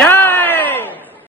Yeah.